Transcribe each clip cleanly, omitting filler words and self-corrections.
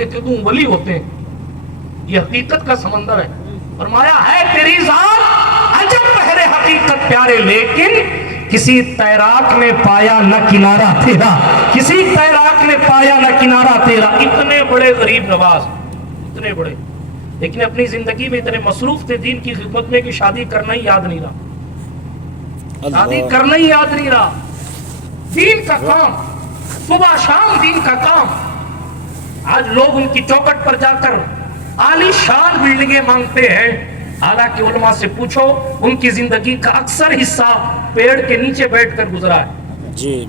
لیتے تو ولی ہوتے ہیں. یہ حقیقت کا سمندر ہے. فرمایا ہے تیری ذات عجب بحر حقیقت پیارے، لیکن کسی تیراک نے پایا نہ کنارہ تیرا، کسی تیراک نے پایا نہ کنارہ تیرا. اتنے بڑے غریب نواز، اتنے بڑے، لیکن اپنی زندگی میں اتنے مصروف تھے دین کی خدمت میں کہ شادی کرنا ہی یاد نہیں رہا. شادی کرنا ہی یاد نہیں رہا. دین کا کام، صبح شام دین کا کام. آج لوگ ان کی چوکٹ پر جا کر عالی شان بلڈنگیں مانگتے ہیں، حالانکہ علماء سے پوچھو ان کی زندگی کا اکثر حصہ پیڑ کے نیچے بیٹھ کر گزرا ہے. جی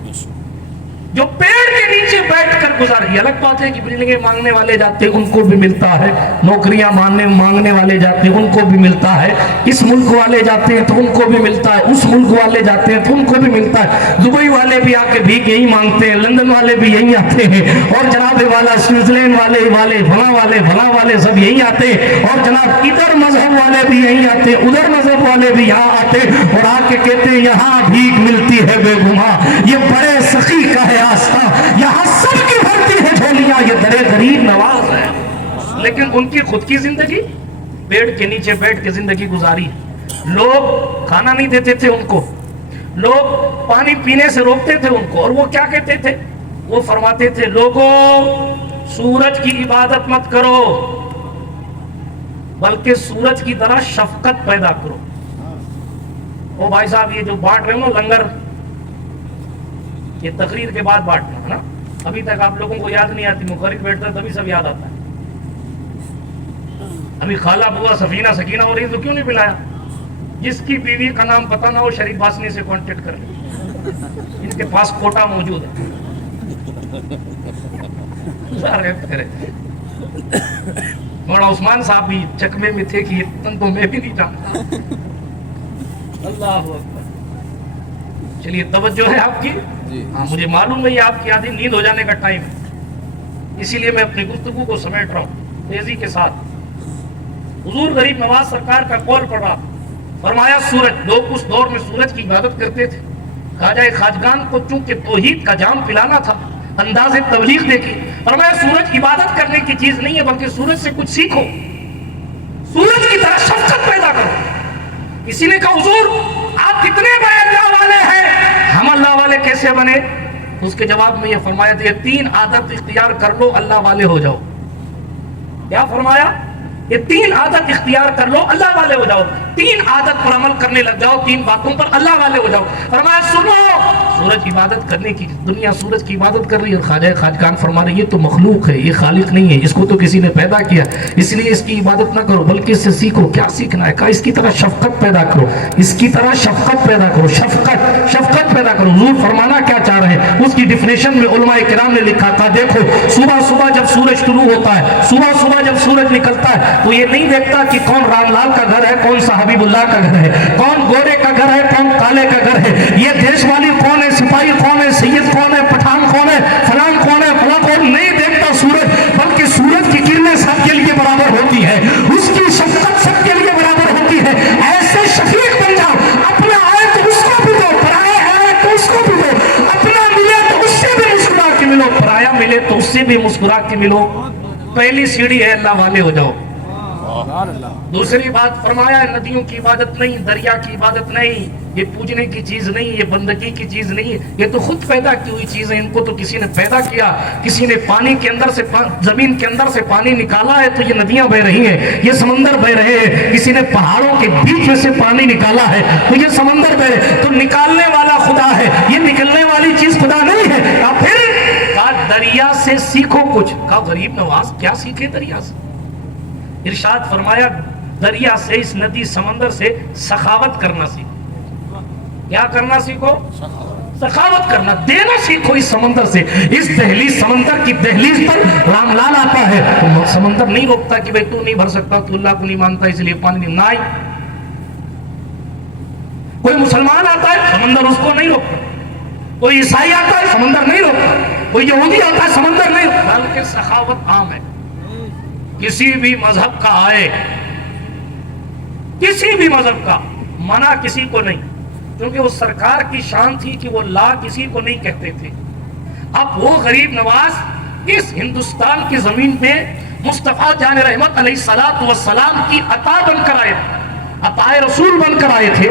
جو پیڑ کے نیچے بیٹھ کر گزار. یہ الگ بات ہے کہ بلڈنگیں مانگنے والے جاتے ہیں ان کو بھی ملتا ہے، نوکریاں مانگنے والے جاتے ہیں ان کو بھی ملتا ہے، اس ملک والے جاتے ہیں تو ان کو بھی ملتا ہے، اس ملک والے جاتے ہیں تو ان کو بھی ملتا ہے. دبئی والے بھی آ کے بھیک یہی مانگتے ہیں، لندن والے بھی یہی آتے ہیں، اور جناب والا سوئٹزرلینڈ والے فلاں والے سب یہی آتے ہیں، اور جناب ادھر مذہب والے بھی یہی آتے ہیں، ادھر مذہب والے بھی یہاں آتے ہیں، اور آ کے کہتے ہیں یہاں بھیک ملتی ہے بے گناہ. یہ بڑے سخی کا ہے آستہ، یہاں سب کی بھرتی ہے جھولیاں. یہ درے غریب نواز ہے، لیکن ان کی خود کی زندگی پیڑ کے نیچے بیٹھ کے زندگی گزاری. لوگ کھانا نہیں دیتے تھے ان کو، لوگ پانی پینے سے روکتے تھے ان کو، اور وہ کیا کہتے تھے؟ وہ فرماتے تھے لوگوں سورج کی عبادت مت کرو بلکہ سورج کی طرح شفقت پیدا کرو. او بھائی صاحب یہ جو بانٹ رہے ہو نا لنگر، یہ تقریر کے بعد بانٹنا ہے نا. ابھی تک آپ لوگوں کو یاد نہیں آتی، مخرج بیٹھتا ہے تبھی سب یاد آتا ہے. ابھی خالہ بوا سفینہ سکینہ ہو رہی تو کیوں نہیں پلایا؟ جس کی بیوی کا نام پتہ نہ ہو شریف باسنی سے کانٹیکٹ کر لیں، ان کے پاس کوٹا موجود ہے. مولانا عثمان صاحب بھی چکمے میں تھے کہ اتن تو میں بھی نہیں جانتا. اللہ اکبر. چلیے توجہ ہے آپ کی. ہاں مجھے معلوم ہے یہ آپ کی آدھی نیند ہو جانے کا ٹائم ہے، اسی لیے میں اپنی گفتگو کو سمیٹ رہا ہوں تیزی کے ساتھ. حضور غریب نواز سرکار کا قول پڑھا، فرمایا سورج، لوگ اس دور میں سورج کی عبادت کرتے تھے. خواجہ خواجگان کو چونکہ توحید کا جام پلانا تھا، انداز تبلیغ دیکھی، فرمایا سورج عبادت کرنے کی چیز نہیں ہے بلکہ سورج سے کچھ سیکھو، سورج کی طرح شفقت پیدا کرو. کسی نے کہا حضور آپ کتنے بڑے اللہ والے ہیں، ہم اللہ والے کیسے بنے؟ اس کے جواب میں یہ فرمایا تھا یہ 3 عادت اختیار کر لو اللہ والے ہو جاؤ. کیا فرمایا؟ یہ 3 عادت اختیار کر لو اللہ والے ہو جاؤ. 3 عادت پر عمل کرنے لگ جاؤ، 3 باتوں پر اللہ والے ہو جاؤ. فرمایا سنو، سورج عبادت کرنے کی، دنیا سورج کی عبادت کر رہی ہے. خواجہ خواجگان فرما رہے یہ تو مخلوق ہے، یہ خالق نہیں ہے، اس کو تو کسی نے پیدا کیا، اس لیے اس کی عبادت نہ کرو بلکہ اس سے سیکھو. کیا سیکھنا ہے؟ کہا اس کی طرح شفقت پیدا کرو، اس کی طرح شفقت پیدا کرو، شفقت پیدا کرو. حضور فرمانا کیا چاہ رہے ہیں اس کی ڈیفینیشن میں علماء کرام نے لکھا تھا دیکھو صبح جب سورج طلوع ہوتا ہے، صبح جب سورج نکلتا ہے تو یہ نہیں دیکھتا کہ کون رام لال کا گھر ہے، کون سا حبیب اللہ کا گھر ہے، کون گورے کا گھر ہے، کون کالے کا گھر ہے، یہ دیش والی کون ہے، سپاہی کون ہے، سید کون ہے، پٹھان کون ہے، فلان کون ہے، فلاں کون. نہیں دیکھتا سورج، بلکہ سورج کی کرنیں سب کے لیے برابر ہوتی ہے، اس کی شفقت سب کے لیے برابر ہوتی ہے. ایسے شفیق بن جاؤ، اپنا آئے تو اس کو بھی دو، پرایا آئے تو اس کو بھی دو، اپنا ملے تو اس سے بھی مسکرا کے ملو، پرایا ملے تو اس سے بھی مسکرا کے ملو. پہلی سیڑھی ہے اللہ والے ہو جاؤ. دوسری بات فرمایا ندیوں کی عبادت نہیں، دریا کی عبادت نہیں، یہ پوجنے کی چیز نہیں، یہ بندگی کی چیز نہیں، یہ تو خود پیدا کی ہوئی چیز ہے، ان کو تو کسی نے پیدا کیا. کسی نے پانی کے اندر سے، زمین کے اندر سے پانی نکالا ہے تو یہ ندیاں بہ رہی ہیں، یہ سمندر بہ رہے ہیں. کسی نے پہاڑوں کے بیچ میں سے پانی نکالا ہے تو یہ سمندر بہ رہے. تو نکالنے والا خدا ہے، یہ نکلنے والی چیز خدا نہیں ہے. کہا پھر کہا دریا سے سیکھو کچھ. کہا غریب نواز کیا سیکھے دریا سے؟ ارشاد فرمایا دریا سے، اس ندی سمندر سے سخاوت کرنا سیکھو. کیا کرنا سیکھو؟ سخاوت کرنا، دینا سیکھو. اس سمندر سے، اس دہلیز، سمندر کی دہلیز پر رام لال آتا ہے تو سمندر نہیں روکتا کہ بھئی تو نہیں بھر سکتا، تو اللہ کو نہیں مانتا اس لیے پانی نہیں. کوئی مسلمان آتا ہے سمندر اس کو نہیں روکتا، کوئی عیسائی آتا ہے سمندر نہیں روکتا، کوئی یہودی آتا ہے سمندر نہیں روکتا. بلکہ سخاوت عام ہے. کسی بھی مذہب کا آئے، کسی بھی مذہب کا، منع کسی کو نہیں، کیونکہ وہ سرکار کی شان تھی کہ وہ لا کسی کو نہیں کہتے تھے. اب وہ غریب نواز اس ہندوستان کی زمین پہ مصطفیٰ جان رحمت علیہ الصلوۃ والسلام کی عطا بن کر آئے تھے، عطائے رسول بن کر آئے تھے،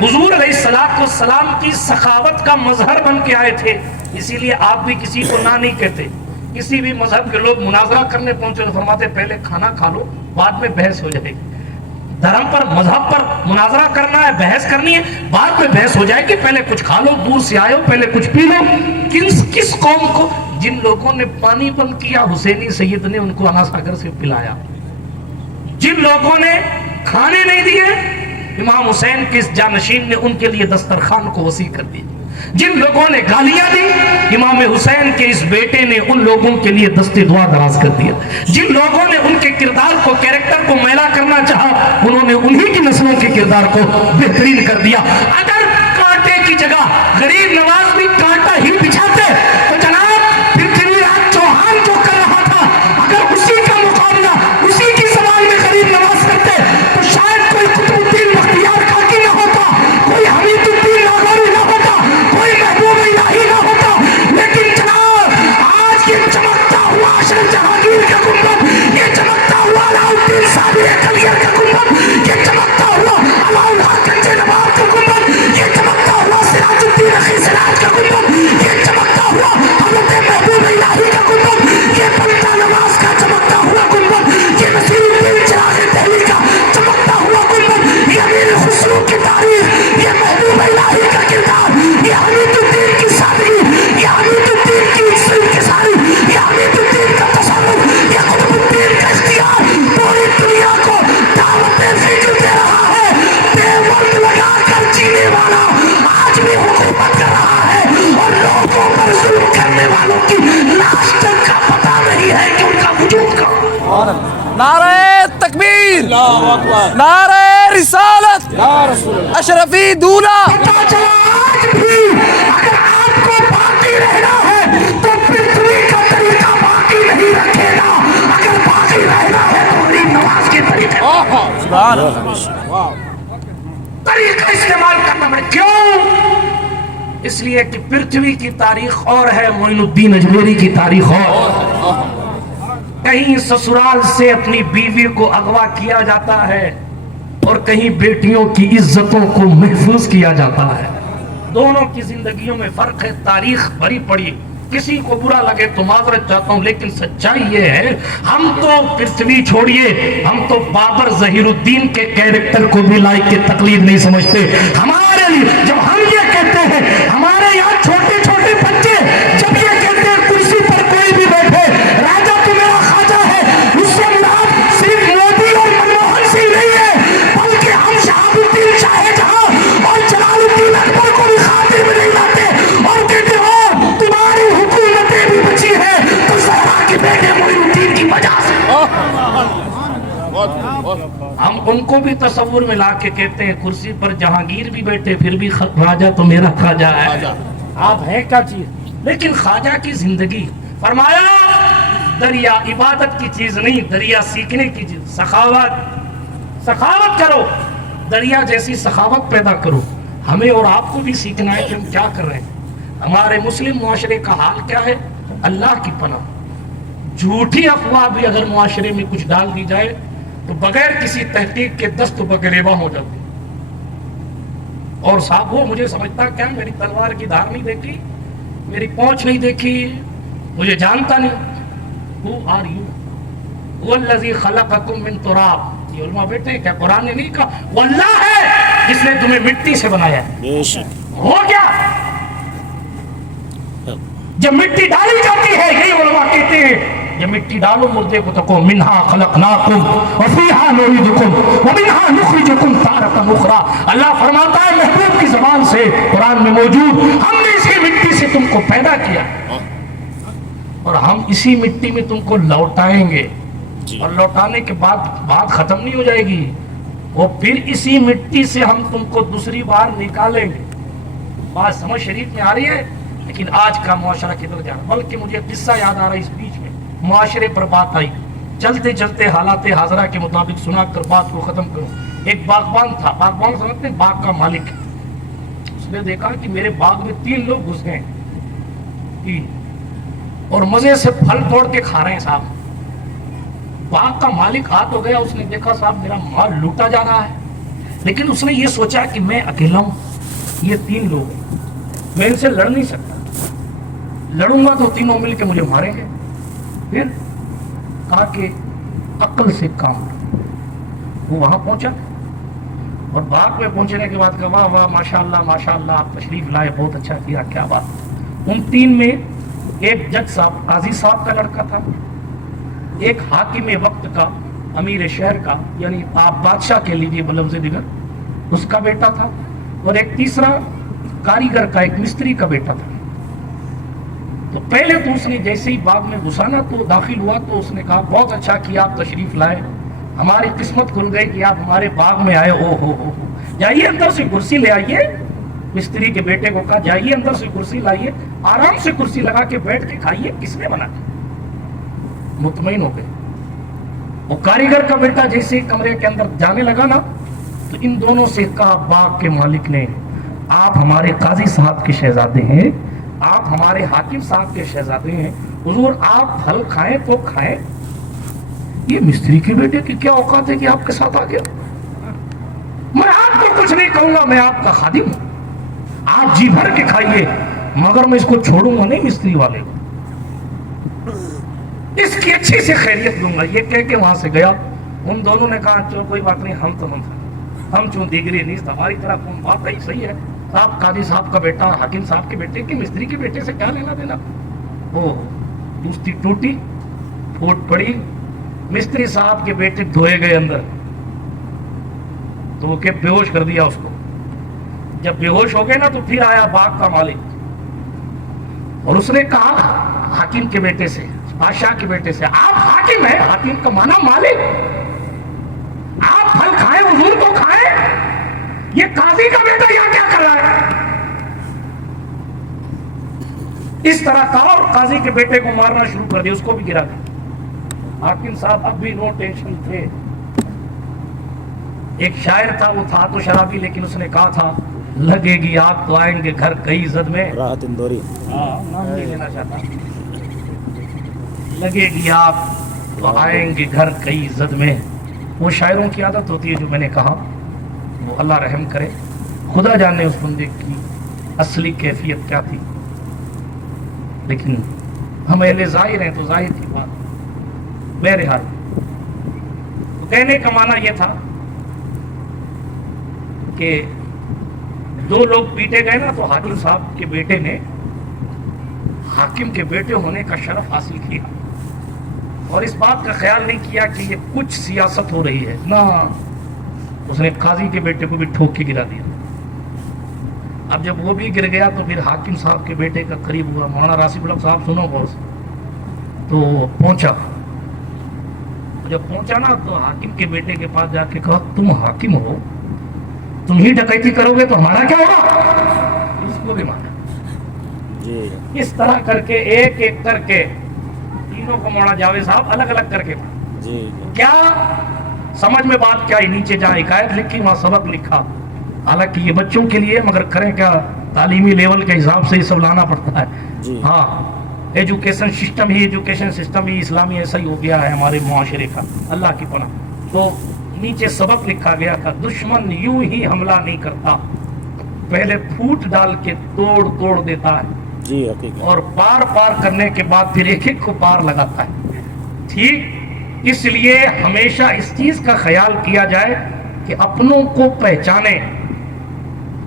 حضور علیہ الصلوۃ والسلام کی سخاوت کا مظہر بن کے آئے تھے۔ اسی لیے آپ بھی کسی کو نہ نہیں کہتے۔ کسی بھی مذہب کے لوگ مناظرہ کرنے پہنچے تو فرماتے پہلے کھانا کھا لو بعد میں بحث ہو جائے گی۔ دھرم پر مذہب پر مناظرہ کرنا ہے، بحث کرنی ہے، بعد میں بحث ہو جائے گی، پہلے کچھ کھا لو، دور سے آئے ہو پہلے کچھ پی لو۔ کس قوم کو؟ جن لوگوں نے پانی بند کیا حسینی سید نے ان کو انا ساگر سے پلایا، جن لوگوں نے کھانے نہیں دیے امام حسین کے اس جانشین نے ان کے لیے دسترخوان کو وسیع کر دیا، جن لوگوں نے گالیاں دی امام حسین کے اس بیٹے نے ان لوگوں کے لیے دست دعا دراز کر دیا، جن لوگوں نے ان کے کردار کو کیریکٹر کو میلا کرنا چاہا انہوں نے انہی کی نسلوں کے کردار کو بہترین کر دیا۔ اگر کانٹے کی جگہ غریب نواز بھی کانٹا ہی بچھاتے تو جناب پرتھوی راج چوہان جو کر رہا تھا اگر اسی کا مقابلہ اسی کی زبان میں غریب نواز کرتے تو شاید کوئی قطب الدین بختیار کاکی نہ ہوتا، کوئی حمید الدین لاہوری نہ ہوتا، کوئی محبوب الہی نہ ہوتا، لیکن جناب آج یہ چمکتا ہوا اشرف جہانگیر کا گنبد، یہ چمکتا ہوا علاؤالدین صابر کلیر کا گنبد، یہ چمکتا ہوا علاؤالحق گنج نواب کا گنبد، یہ چمکتا ہوا سراج الدین اخی سراج کا گنبد، یہ چمکتا ہوا حضرت محبوب الہی کا گنبد، یہ بندہ نواز کا چمکتا ہوا گنبد، یہ نصیر الدین چراغ دہلی کا چمکتا ہوا گنبد، یہ امیر خسرو کی تاریخ، یہ محبوب الہی کا کردار، یہ حمید الدین کی سادگی، یہ حمید الدین کی انکساری، یہ حمید الدین کا تصرف، یہ قطب الدین کا اختیار پوری دنیا کو دعوت فکر دے رہا ہے۔ بے وقت لگا کر جینے والا آج بھی حکومت کر رہا ہے اور لوگوں پر ظلم کرنے والوں کی لاش تک کا پتہ نہیں ہے کہ ان کا وجود کہاں۔ نعرہ تکبیر، نعرہ رسالت، اشرفی دولہ۔ پتہ چلا آج بھی اگر آپ کو باقی رہنا ہے تو پرتھوی کا طریقہ باقی نہیں رکھے گا، اگر باقی رہنا ہے تو غریب نواز کے طریقے طریقہ استعمال کرنا پڑے۔ کیوں؟ اس لیے کہ پرتھوی کی تاریخ اور ہے، معین الدین اجمیری کی تاریخ اور۔ کہیں سسرال سے اپنی بیوی کو اغوا کیا جاتا ہے اور کہیں بیٹیوں کی عزتوں کو محفوظ کیا جاتا ہے۔ دونوں کی زندگیوں میں فرق ہے، تاریخ بھری پڑی۔ کسی کو برا لگے تو معذرت چاہتا ہوں، لیکن سچائی یہ ہے ہم تو پرتھوی چھوڑیے، ہم تو بابر ظہیر الدین کے کیریکٹر کو بھی لائق کے تقلید نہیں سمجھتے۔ ہمارے لیے جب ہم یہ کہتے ہیں، ہمارے یہاں چھوٹے چھوٹے بچے جب یہ کہتے ہیں کرسی پر کوئی بھی بیٹھے راجا تو میرا خواجہ ہے، اس سے مراد صرف مودی اور منموہن سنگھ نہیں ہے بلکہ ہم شہاب الدین شاہ جہاں اور جلال الدین اکبر کو بھی خاطر میں نہیں لاتے اور کہتے ہو تمہاری حکومتیں بھی بچی ہیں تو زہرا کے بیٹے معین الدین کی وجہ سے۔ ہم ان کو بھی تصور میں لا کے کہتے ہیں کرسی پر جہانگیر بھی بیٹھے پھر بھی خواجہ تو میرا خواجہ ہے۔ آپ ہیں کیا چیز؟ لیکن خواجہ کی زندگی فرمایا دریا عبادت کی چیز نہیں، دریا سیکھنے کی چیز۔ سخاوت کرو، دریا جیسی سخاوت پیدا کرو۔ ہمیں اور آپ کو بھی سیکھنا ہے کہ ہم کیا کر رہے ہیں۔ ہمارے مسلم معاشرے کا حال کیا ہے؟ اللہ کی پناہ جھوٹی افواہ بھی اگر معاشرے میں کچھ ڈال دی جائے تو بغیر کسی تحقیق کے دست بگریباں ہو جاتی۔ اور صاحب وہ مجھے سمجھتا کیا، میری تلوار کی دھار نہیں دیکھی، میری پونچھ نہیں دیکھی، مجھے جانتا نہیں۔ Who are you؟ هو الذی خلقکم من تراب۔ یہ علماء بیٹھے کیا قرآن نے نہیں کہا وہ اللہ ہے جس نے تمہیں مٹی سے بنایا ہے؟ ہو گیا جب مٹی ڈالی جاتی ہے، یہی علماء کہتے ہیں یہ مٹی ڈالو مردے کو تکو منہا خلقناکم وفیہا نعیدکم ومنہا نخرجکم تارۃ اخری۔ اللہ فرماتا ہے محبوب کی زبان سے قرآن میں موجود، ہم نے اسی مٹی سے تم کو پیدا کیا اور ہم اسی مٹی میں تم کو لوٹائیں گے، اور لوٹانے کے بعد بات ختم نہیں ہو جائے گی، وہ پھر اسی مٹی سے ہم تم کو دوسری بار نکالیں گے۔ بات سمجھ شریف میں آ رہی ہے؟ لیکن آج کا معاشرہ کدھر جا رہا ہے؟ بلکہ مجھے قصہ یاد آ رہا ہے اس بیچ میں، معاشرے پر بات آئی، چلتے چلتے حالات حاضرہ کے مطابق سنا کر بات کو ختم کروں۔ ایک باغبان تھا، باغبان سمجھتے ہیں باغ کا مالک ہے، اس نے دیکھا کہ میرے باغ میں 3 لوگ گھس گئے، 3 اور مزے سے پھل توڑ کے کھا رہے ہیں صاحب. باغ کا مالک ہاتھ ہو گیا, اس نے دیکھا صاحب میرا مال لوٹا جا رہا ہے, لیکن اس نے یہ سوچا کہ میں اکیلا ہوں, یہ 3 لوگ ہیں, میں ان سے لڑ نہیں سکتا, لڑوں گا تو تینوں مل کے مجھے ماریں گے. پھر کہا کہ عقل سے کام لو. وہ وہاں پہنچا اور باغ میں پہنچنے کے بعد کہا واہ واہ ماشاء اللہ آپ تشریف لائے, بہت اچھا کیا, کیا بات. ان 3 میں ایک جج صاحب قاضی صاحب کا لڑکا تھا, ایک حاکم وقت کا امیر شہر کا یعنی آپ بادشاہ کہہ لیجیے بلفظ دیگر اس کا بیٹا تھا, اور ایک تیسرا کاریگر کا ایک مستری کا بیٹا تھا. تو پہلے تو اس نے جیسے ہی باغ میں گھسانا تو داخل ہوا تو اس نے کہا بہت اچھا کیا آپ تشریف لائے, ہماری قسمت کھل گئی کہ آپ ہمارے باغ میں آئے. ہو جائیے اندر سے کرسی لے آئیے. مستری کے بیٹے کو کہا جائیے اندر سے کرسی لائیے, آرام سے کرسی لگا کے بیٹھ کے کھائیے, کس نے بنا. مطمئن ہو گئے. وہ کاریگر کا بیٹا جیسے کمرے کے اندر جانے لگا نا تو ان دونوں سے کہا باغ کے مالک نے آپ ہمارے قاضی صاحب کے شہزادے ہیں, آپ ہمارے حاکم صاحب کے شہزادے ہیں, حضور آپ پھل کھائیں تو کھائیں. یہ مستری کے بیٹے کی کیا اوقات ہے کہ آپ کے ساتھ آ گیا. میں آپ کو کچھ نہیں کہوں گا, میں آپ کا خادم ہوں, آپ جی بھر کے کھائیے, مگر میں اس کو چھوڑوں گا نہیں مستری والے کو, اس کی اچھی سے خیریت لوں گا. یہ کہہ کے وہاں سے گیا. ان دونوں نے کہا چلو کوئی بات نہیں, ہم چون دیگری نہیں, ہماری طرح کون بات ہے, صحیح ہے صاحب, قاضی صاحب کا بیٹا حاکم صاحب کے بیٹے کی مستری کے بیٹے سے کیا لینا دینا. وہ دوستی ٹوٹی, پھوٹ پڑی. مستری صاحب کے بیٹے دھوئے گئے اندر, تو وہ کہ بے ہوش کر دیا اس کو. جب بے ہوش ہو گئے نا تو پھر آیا باغ کا مالک اور اس نے کہا حاکم کے بیٹے سے, بادشاہ کے بیٹے سے, آپ حاکم ہیں, حاکم کا مانا مالک, آپ پھل کھائیں حضور کو کھائیں, یہ قاضی کا بیٹا یہاں کیا کر رہا ہے. اس طرح کہا اور قاضی کے بیٹے کو مارنا شروع کر دیا, اس کو بھی گرا دیا. حاکم صاحب اب بھی نو ٹینشن تھے. ایک شاعر تھا, وہ تھا تو شرابی, لیکن اس نے کہا تھا لگے گی آپ تو آئیں گے گھر کئی زد میں. راحت اندوری. نام نہیں لینا چاہتا. لگے گی آپ تو آئیں گے گھر کئی زد میں. وہ شاعروں کی عادت ہوتی ہے جو میں نے کہا, وہ اللہ رحم کرے, خدا جانے اس بندے کی اصلی کیفیت کیا تھی, لیکن ہم اہل ظاہر ہیں تو ظاہر کی بات. بہرحال کہنے کا معنی یہ تھا کہ 2 لوگ پیٹے گئے نا تو حاکم صاحب کے بیٹے نے حاکم کے بیٹے ہونے کا شرف حاصل کیا, اور اس بات کا خیال نہیں کیا کہ یہ کچھ سیاست ہو رہی ہے نا. اس نے قاضی کے بیٹے کو بھی ٹھوک کے گرا دیا. اب جب وہ بھی گر گیا تو پھر حاکم صاحب کے بیٹے کا قریب ہوا. مولانا راسب الحق صاحب سنو بہت, تو پہنچا. جب پہنچا نا تو حاکم کے بیٹے کے پاس جا کے کہا تم حاکم ہو, تم ہی ڈکیتی کرو گے تو ہمارا کیا ہوگا. اس کو بھی مارا. اس طرح کر کے ایک ایک کر کے تینوں کو مولانا جاوید صاحب الگ الگ کر کے کیا سمجھ میں بات کیا ہے. نیچے جہاں حکایت لکھی وہاں سبق لکھا, حالانکہ یہ بچوں کے لیے, مگر کریں کیا, تعلیمی لیول کے حساب سے یہ سب لانا پڑتا ہے. ہاں ایجوکیشن سسٹم ہی اسلامی ایسا ہی ہو گیا ہے ہمارے معاشرے کا, اللہ کی پناہ. تو نیچے سبق لکھا گیا تھا, دشمن یوں ہی حملہ نہیں کرتا, پہلے پھوٹ ڈال کے توڑ دیتا ہے, جی حقیقت, اور پار کرنے کے بعد پھر ایک ایک کو پار لگاتا ہے. ٹھیک, اس لیے ہمیشہ اس چیز کا خیال کیا جائے کہ اپنوں کو پہچانے.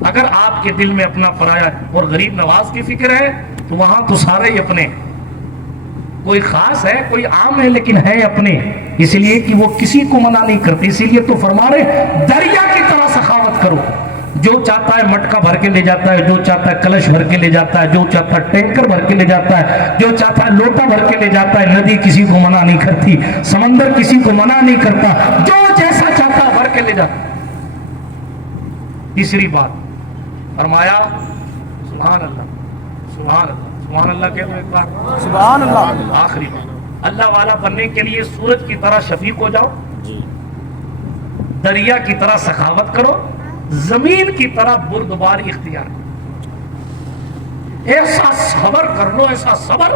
اگر آپ کے دل میں اپنا پرایا اور غریب نواز کی فکر ہے تو وہاں تو سارے ہی اپنے, کوئی خاص ہے کوئی عام ہے لیکن ہے اپنے, اس لیے کہ وہ کسی کو منع نہیں کرتے. اسی لیے تو فرما رہے دریا کی طرح سخاوت کرو, جو چاہتا ہے مٹکا بھر کے لے جاتا ہے, جو چاہتا ہے کلش بھر کے لے جاتا ہے, جو چاہتا ہے ٹینکر بھر کے لے جاتا ہے, جو چاہتا ہے لوٹا بھر کے لے جاتا ہے. ندی کسی کو منع نہیں کرتی, سمندر کسی کو منع نہیں کرتا, جو جیسا چاہتا ہے بھر کے لے جاتا. تیسری بات فرمایا سبحان اللہ, سبحان اللہ, سبحان اللہ کہہ دو ایک بار, سبحان اللہ. آخری بات, اللہ والا بننے کے لیے سورج کی طرح شفیق ہو جاؤ, دریا کی طرح سخاوت کرو, زمین کی طرح بردباری اختیار کرو, ایسا صبر کر لو, ایسا صبر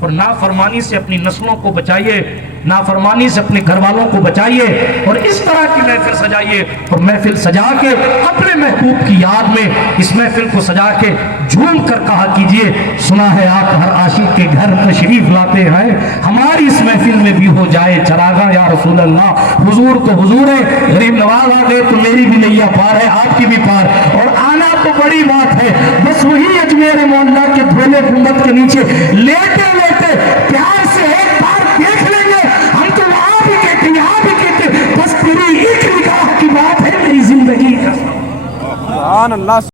اور نافرمانی سے اپنی نسلوں کو بچائیے، نافرمانی سے اپنے گھر والوں کو بچائیے، اور اس طرح کی محفل سجائیے، اور محفل سجا کے اپنے محبوب کی یاد میں اس محفل کو سجا کے جھوم کر کہا کیجئے سنا ہے آپ ہر عاشق کے گھر تشریف لاتے ہیں، ہماری اس محفل میں بھی ہو جائے چراغاں یا رسول اللہ۔ حضور تو حضور ہے، غریب نواز آ گئے تو میری بھی نیا پار ہے، آپ کی بھی پار، اور آنا تو بڑی بات ہے، بس وہی اجمیر مولا کے دھولے گنبد کے نیچے لیٹے لیٹے پیار سے ایک بار دیکھ لیں گے، ہم تو وہاں بھی کہتے یہاں بھی کہتے، بس تیری ایک نگاہ کی بات ہے میری زندگی کا۔ سبحان اللہ۔